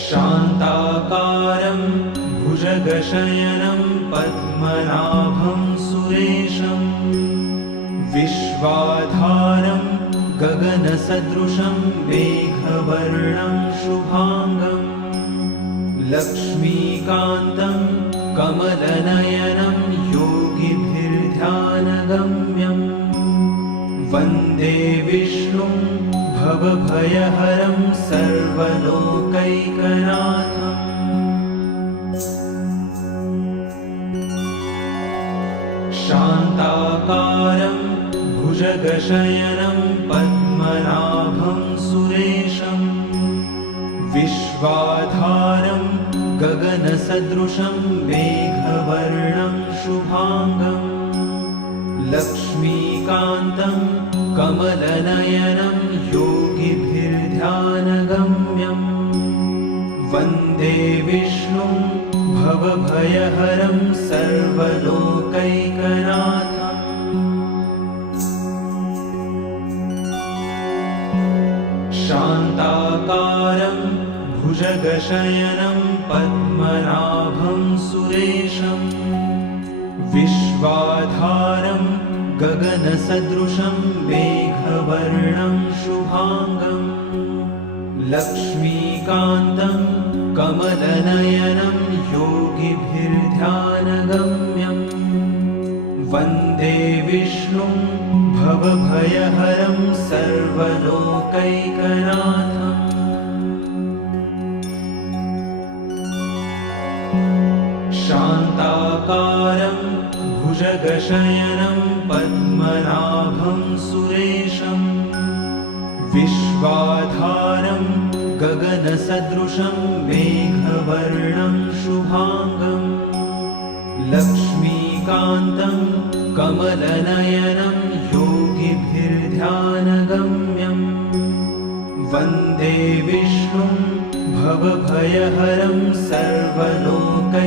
शान्ताकारं भुजगशयनं पद्मनाभं सुरेशं विश्वाधारं गगनसदृशं मेघवर्णं शुभांगं लक्ष्मीकान्तं कमलनयनं योगिभिर्ध्यानगम्यं वन्दे विष्णुं भवभयहरं सर्वलोकैकनाथम्। शान्ताकारं भुजगशयनं पद्मनाभं सुरेशं विश्वाधारं गगनसदृशं मेघवर्णं शुभांगं लक्ष्मीकान्तं कमलनयनं योगिभिर्ध्यानगम्यं वन्दे विष्णुं भवभयहरं सर्वलोकैकनाथम्। शान्ताकारं भुजगशयनं पद्मनाभं सुरेशं विश्वाधारं गगनसदृशं मेघवर्णं शुभांगं लक्ष्मीकान्तं कमलनयनं योगिभिर्ध्यानगम्यं वन्दे विष्णुं भवभयहरं सर्वलोकैकनाथम्। शान्ताकारं भुजगशयनं पद्मनाभं सुरेशं विश्वाधारं गगनसदृशं मेघवर्णं शुभांगं लक्ष्मीकान्तं कमलनयनं योगिभिर्ध्यानगम्यं वन्दे विष्णुं भवभयहरं सर्वलोकैकनाथम्।